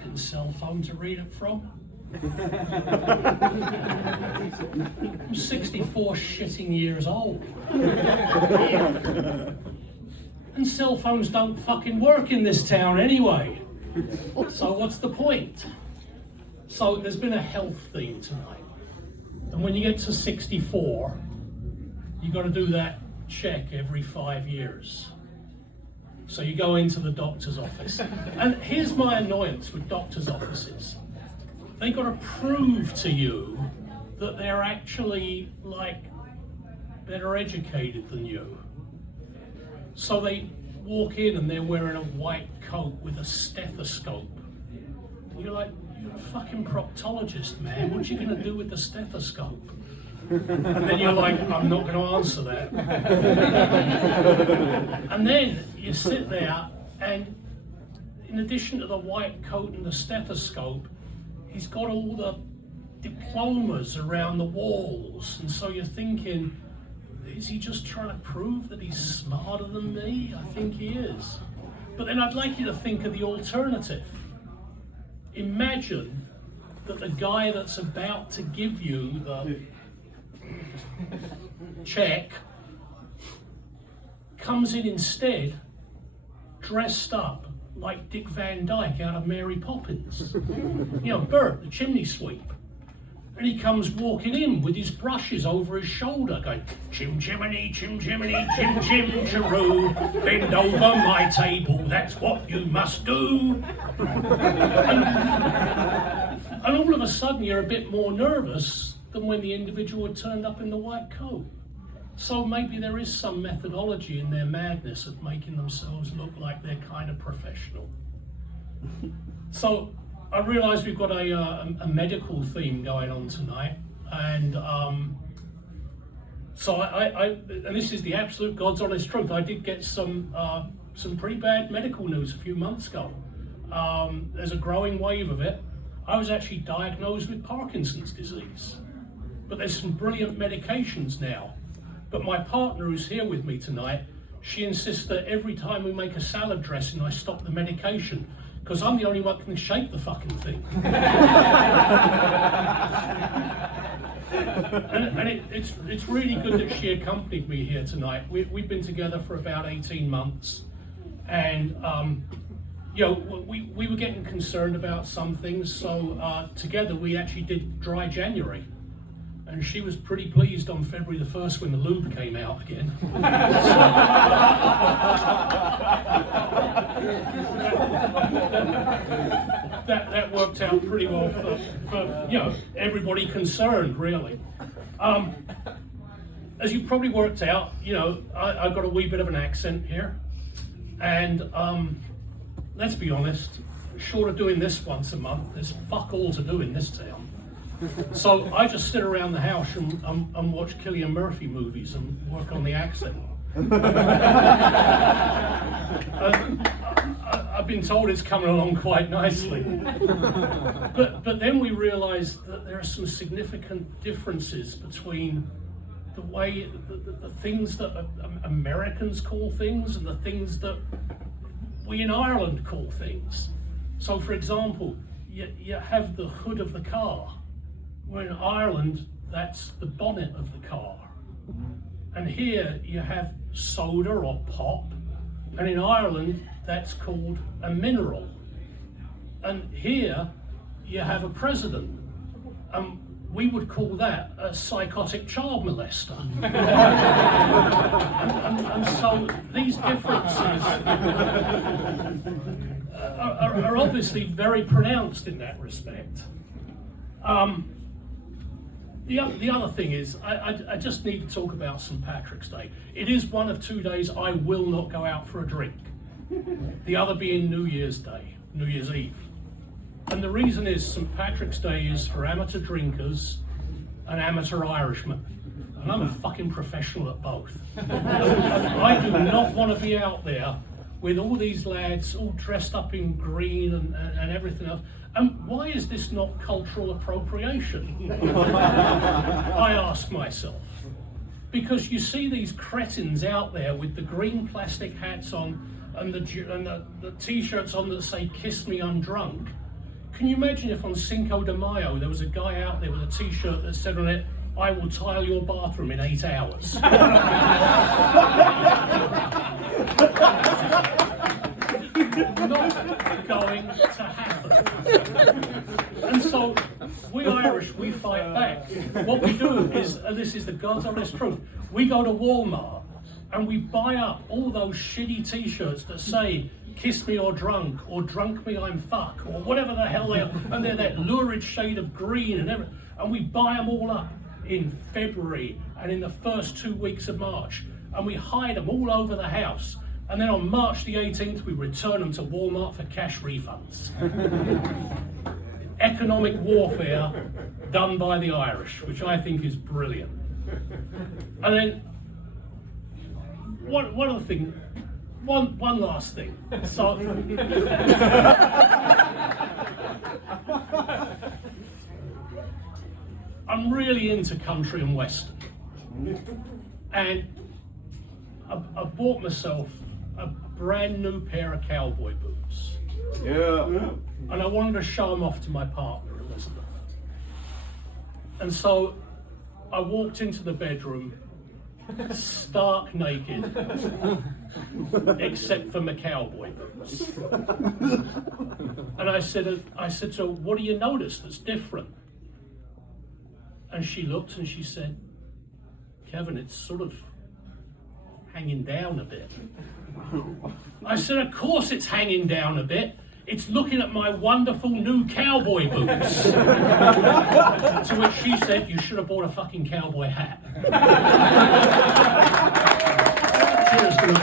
fucking cell phone to read it from. I'm 64 shitting years old. And cell phones don't fucking work in this town anyway. So what's the point? So there's been a health theme tonight. And when you get to 64, you got to do that check every 5 years. So you go into the doctor's office. And here's my annoyance with doctor's offices. They got to prove to you that they're actually like better educated than you. So they walk in and they're wearing a white coat with a stethoscope. And you're like, you're a fucking proctologist, man. What are you going to do with the stethoscope? And then you're like, I'm not going to answer that. And then you sit there, and in addition to the white coat and the stethoscope, he's got all the diplomas around the walls. And so you're thinking, is he just trying to prove that he's smarter than me? I think he is. But then I'd like you to think of the alternative. Imagine that the guy that's about to give you the check comes in instead dressed up like Dick Van Dyke out of Mary Poppins. You know, Bert, the chimney sweep. And he comes walking in with his brushes over his shoulder going, chim chimney, chim chim chiroo, bend over my table, that's what you must do. And all of a sudden you're a bit more nervous than when the individual had turned up in the white coat. So maybe there is some methodology in their madness of making themselves look like they're kind of professional. So I realise we've got a medical theme going on tonight, and so I and this is the absolute God's honest truth. I did get some pretty bad medical news a few months ago. There's a growing wave of it. I was actually diagnosed with Parkinson's disease, but there's some brilliant medications now. But my partner who's here with me tonight, she insists that every time we make a salad dressing, I stop the medication, because I'm the only one that can shake the fucking thing. and it's really good that she accompanied me here tonight. We've been together for about 18 months, and you know, we were getting concerned about some things, so together we actually did dry January. And she was pretty pleased on February the 1st when the lube came out again. That worked out pretty well for you know, everybody concerned, really. As you probably worked out, you know, I've got a wee bit of an accent here. And let's be honest, short of doing this once a month, there's fuck all to do in this town. So I just sit around the house and watch Cillian Murphy movies and work on the accent. I've been told it's coming along quite nicely. But then we realised that there are some significant differences between the way, the things that Americans call things and the things that we in Ireland call things. So for example, you have the hood of the car. Where in Ireland, that's the bonnet of the car. And here you have soda or pop, and in Ireland, that's called a mineral. And here you have a president, and we would call that a psychotic child molester. and so these differences are obviously very pronounced in that respect. The other thing is, I just need to talk about St. Patrick's Day. It is one of 2 days I will not go out for a drink. The other being New Year's Day, New Year's Eve. And the reason is St. Patrick's Day is for amateur drinkers and amateur Irishmen. And I'm a fucking professional at both. I do not want to be out there with all these lads all dressed up in green and everything else. And why is this not cultural appropriation? I ask myself. Because you see these cretins out there with the green plastic hats on and the t-shirts on that say "Kiss Me, I'm Drunk," Can you imagine if on Cinco de Mayo there was a guy out there with a t-shirt that said on it, "I will tile your bathroom in 8 hours." Not going to happen. And so we Irish, we fight back. What we do is, and this is the God's honest truth, we go to Walmart and we buy up all those shitty t-shirts that say "kiss me or drunk" or "drunk me I'm fuck" or whatever the hell they are, and they're that lurid shade of green and everything, and we buy them all up in February and in the first 2 weeks of March, and we hide them all over the house, and then on March the 18th we return them to Walmart for cash refunds. Economic warfare done by the Irish, which I think is brilliant. And then one other thing, one last thing. So I'm really into country and western, and I bought myself a brand new pair of cowboy boots. Yeah. And I wanted to show them off to my partner, Elizabeth. And so I walked into the bedroom, stark naked, except for my cowboy boots. And I said to her, "What do you notice that's different?" And she looked and she said, "Kevin, it's sort of hanging down a bit." I said, "Of course it's hanging down a bit. It's looking at my wonderful new cowboy boots." To which she said, "You should have bought a fucking cowboy hat." Cheers, good.